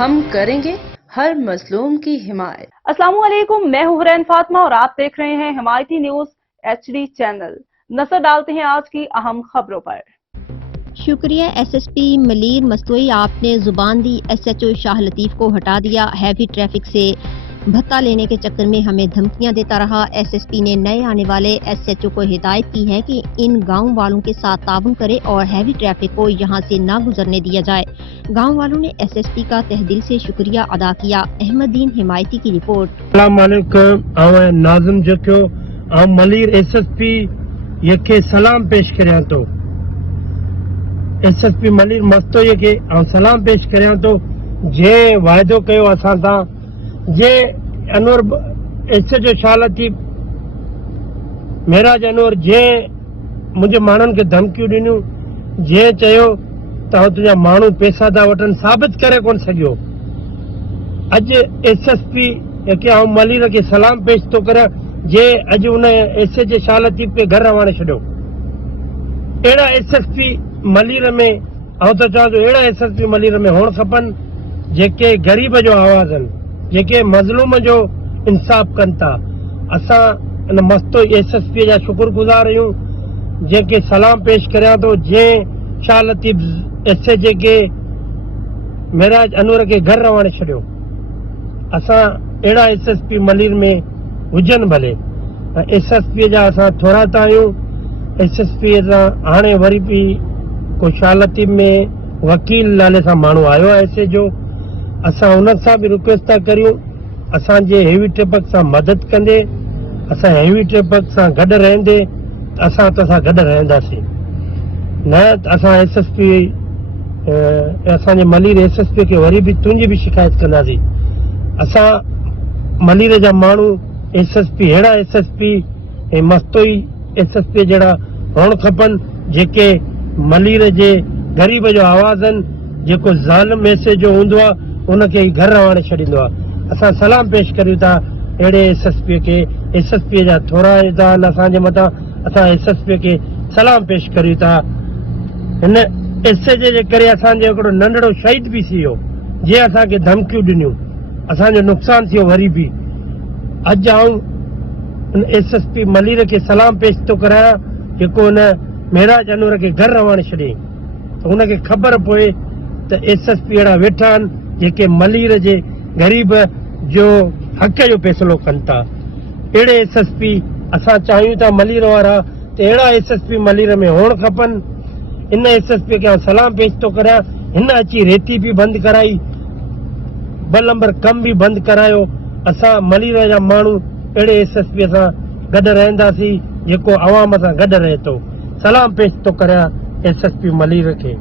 ہم کریں گے ہر مظلوم کی حمایت۔ السلام علیکم، میں ہوں حرین فاطمہ اور آپ دیکھ رہے ہیں حمایتی نیوز HD چینل۔ نظر ڈالتے ہیں آج کی اہم خبروں پر۔ شکریہ SSP ملیر مستوئی، آپ نے زبان دی، SHO شاہ لطیف کو ہٹا دیا۔ ہیوی ٹریفک سے بھتہ لینے کے چکر میں ہمیں دھمکیاں دیتا رہا۔ SSP نے نئے آنے والے SHO کو ہدایت کی ہے کہ ان گاؤں والوں کے ساتھ تعاون کرے اور ہیوی ٹریفک کو یہاں سے نہ گزرنے دیا جائے۔ گاؤں والوں نے SSP کا تہ دل سے شکریہ ادا کیا۔ احمد دین حمایتی کی رپورٹ۔ السلام علیکم، ناظم جکو ملیر SSP یکے سلام پیش کریاں تو SSP ملیر مستوئی کے سلام پیش کریاں تو جے وعدو کیو اساں تا جے انور SHO شاہ لطیف معراج انور جے مجھے مانن کے دھمکیوں ڈنیوں جے چیو تا تجا مانو پیسہ دا وٹن ثابت کرے کون سکیو۔ اج SSP یکے ملیر کے سلام پیش تو کرا جے اج انہیں SHO شاہ لطیف کے گھر روانے چھڈو۔ اڑا SSP ملیر میں تو چاہاں تو اڑا SSP ملیر میں ہون کھپن جے غریب جو آواز ہیں، جے مظلوم جو انصاف کن تا۔ اساں مستو SSP جا شکر گزار ہوں جے سلام پیش کریاں تو جے شاہ لطیف SHO کے معراج انور کے گھر روانے چھڈیو۔ اساں اڑا SSP ملیر میں ہوجن بھلے SSP جا اساں تھوڑا تا آیوں۔ SSP جا ہانے وری بھی کو شاہ لطیف میں وکیل نالے سا مانو آیو ایسے جو اساں ان سا بھی ریکویسٹ تا کریوں اساں جے ہیوی ٹریفک سا مدد کندے، اساں ہیوی ٹریفک سا گڈ رہندے، اساں تو سا گڈ رہنداسیں نہ اساں SSP اساں جے ملیر SSP کے وری بھی تنجی بھی شکایت کنداسیں۔ اساں ملیر جا مانو SSP ہیڑا SSP مستوئی SSP جڑا ہون کھپن جے ملیر جے غریب جو آواز ہیں، جیکو ظالم SHO ہوندو آ ان کے گھر روانے چھڈیندو آ۔ اساں سلام پیش کریوں تا اڑے SSP کے SSP جا تھوڑا اعزاز اساں جے متاں اساں SSP کے سلام پیش کریوں تا۔ ہن SHO جے کرے اساں جو ہکڑو ننڈڑو شہید بھی سی ہو جے اساں کے دھمکیوں ڈنیوں اساں جو نقصان تھیو وری بھی اج آؤں SSP ملیر کے سلام پیش تو کرایا جیکو ان معراج انور کے گھر روانے چھڈے تو ان کے خبر پوئے تو SSP اڑا ویٹھا جے ملیر جے غریب جو حق جو فیصلو کن تا۔ اڑے SSP اساں چاہیوں تا ملیر وارا تے اڑا SSP ملیر میں ہون کھپن۔ ان SSP کے سلام پیش تو کریا، ہن اچی ریتی بھی بند کرائی، ب نمبر کم بھی بند کرایو۔ اساں ملیر جا مانو اڑے SSP اساں گڈ رہنداسیں جیکو عوام اساں گڈ رہے تو۔ سلام پیش تو کریا SSP ملیر کے۔